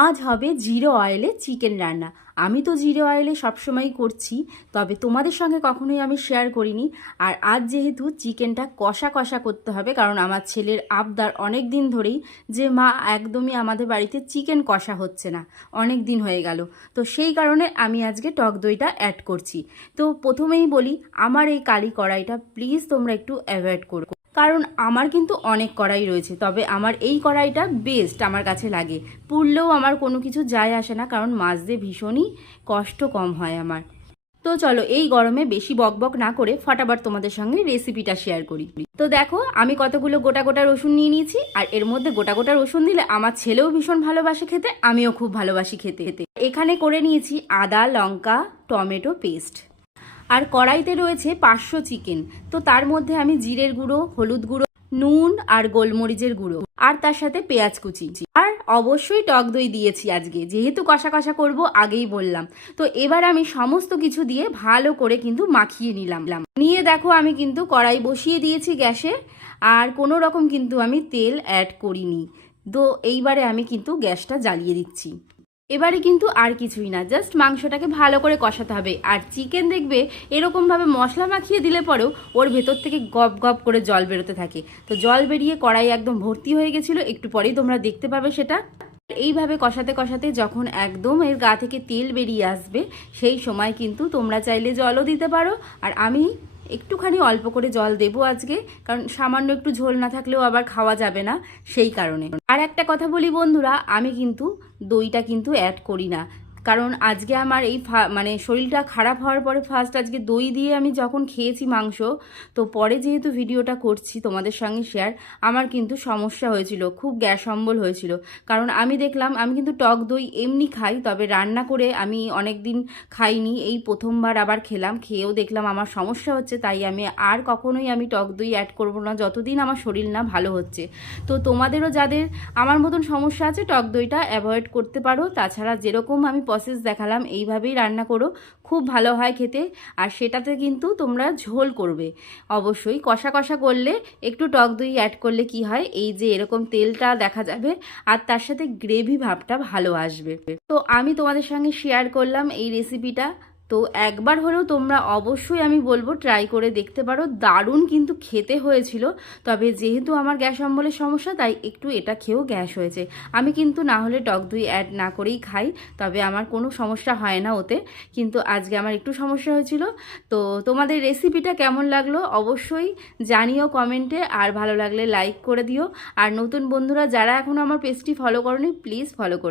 আজ হবে zero অয়েলে chicken রান্না। আমি তো জিরো অয়েলে সবসময়ই করছি, তবে তোমাদের সঙ্গে কখনোই আমি শেয়ার করিনি। আর আজ যেহেতু চিকেনটা কষা কষা করতে হবে, কারণ আমার ছেলের আবদার অনেক দিন ধরেই যে মা একদমই আমাদের বাড়িতে চিকেন কষা হচ্ছে না, অনেক দিন হয়ে গেল। তো সেই কারণে আমি আজকে টক দইটা অ্যাড করছি। তো প্রথমেই বলি, আমার এই কালি কড়াইটা প্লিজ তোমরা একটু অ্যাভয়েড করো, কারণ আমার কিন্তু অনেক কড়াই রয়েছে, তবে আমার এই কড়াইটা বেস্ট আমার কাছে লাগে। পুড়লেও আমার কোনো কিছু যায় আসে না, কারণ মাজতে ভীষণই কষ্ট কম হয় আমার। তো চলো, এই গরমে বেশি বকবক না করে ফটাফট তোমাদের সঙ্গে রেসিপিটা শেয়ার করি। তো দেখো, আমি কতগুলো গোটা গোটা রসুন নিয়ে নিয়েছি, আর এর মধ্যে গোটা গোটা রসুন দিলে আমার ছেলেও ভীষণ ভালোবাসে খেতে, আমিও খুব ভালোবাসি খেতে। এখানে করে নিয়েছি আদা, লঙ্কা, টমেটো পেস্ট। আর কড়াইতে রয়েছে 500 চিকেন। তো তার মধ্যে আমি জিরের গুঁড়ো, হলুদ গুঁড়ো, নুন আর গোলমরিচের গুঁড়ো, আর তার সাথে পেঁয়াজ কুচি, আর অবশ্যই টক দই দিয়েছি আজকে, যেহেতু কষা কষা করব আগেই বললাম। তো এবার আমি সমস্ত কিছু দিয়ে ভালো করে কিন্তু মাখিয়ে নিলাম। নিয়ে দেখো, আমি কিন্তু কড়াই বসিয়ে দিয়েছি গ্যাসে, আর কোনো রকম কিন্তু আমি তেল অ্যাড করিনি। তো এইবারে আমি কিন্তু গ্যাসটা জ্বালিয়ে দিচ্ছি। এবারে কিন্তু আর কিছুই না, জাস্ট মাংসটাকে ভালো করে কষাতে হবে। আর চিকেন দেখবে এরকমভাবে মশলা মাখিয়ে দিলে পরেও ওর ভেতর থেকে গপ গপ করে জল বেরোতে থাকে। তো জল বেরিয়ে কড়াই একদম ভর্তি হয়ে গেছিলো, একটু পরেই তোমরা দেখতে পাবে সেটা। এইভাবে কষাতে কষাতে যখন একদম এর গা থেকে তেল বেরিয়ে আসবে, সেই সময় কিন্তু তোমরা চাইলে জলও দিতে পারো। আর আমি একটুখানি অল্প করে জল দেবো আজকে, কারণ সামান্য একটু ঝোল না থাকলেও আবার খাওয়া যাবে না, সেই কারণে। আর একটা কথা বলি বন্ধুরা, আমি কিন্তু দইটা কিন্তু অ্যাড করি না, কারণ আজকে আমার এই মানে শরীরটা খারাপ হওয়ার পরে ফার্স্ট আজকে দই দিয়ে আমি যখন খেয়েছি মাংস, তো পরে যেহেতু ভিডিওটা করছি তোমাদের সঙ্গে শেয়ার, আমার কিন্তু সমস্যা হয়েছিল, খুব গ্যাস অম্বল হয়েছিল। কারণ আমি দেখলাম, আমি কিন্তু টক দই এমনি খাই, তবে রান্না করে আমি অনেক দিন খাইনি, এই প্রথমবার আবার খেলাম, খেয়েও দেখলাম আমার সমস্যা হচ্ছে। তাই আমি আর কখনোই আমি টক দই অ্যাড করব না যতদিন আমার শরীর না ভালো হচ্ছে। তো তোমাদেরও যাদের আমার মতন সমস্যা আছে, টক দইটা অ্যাভয়েড করতে পারো। তাছাড়া যেরকম আমি প্রসেস দেখালাম এইভাবেই রান্না করো, খুব ভালো হয় খেতে। আর সেটাতে কিন্তু তোমরা ঝোল করবে অবশ্যই, কষা কষা করলে একটু টক দই অ্যাড করলে কি হয়, এই যে এরকম তেলটা দেখা যাবে, আর তার সাথে গ্রেভি ভাবটা ভালো আসবে। তো আমি তোমাদের সঙ্গে শেয়ার করলাম এই রেসিপিটা। তো একবার হলেও তোমরা অবশ্যই আমি বলবো ট্রাই করে দেখতে পারো, দারুণ কিন্তু খেতে হয়েছিল। তবে যেহেতু আমার গ্যাস অম্বলের সমস্যা, তাই একটু এটা খেয়েও গ্যাস হয়েছে। আমি কিন্তু না হলে টক দই অ্যাড না করেই খাই, তবে আমার কোনো সমস্যা হয় না ওতে, কিন্তু আজকে আমার একটু সমস্যা হয়েছিল। তো তোমাদের রেসিপিটা কেমন লাগলো অবশ্যই জানিও কমেন্টে, আর ভালো লাগলে লাইক করে দিও। আর নতুন বন্ধুরা যারা এখনও আমার পেজটি ফলো করোনি, প্লিজ ফলো করো।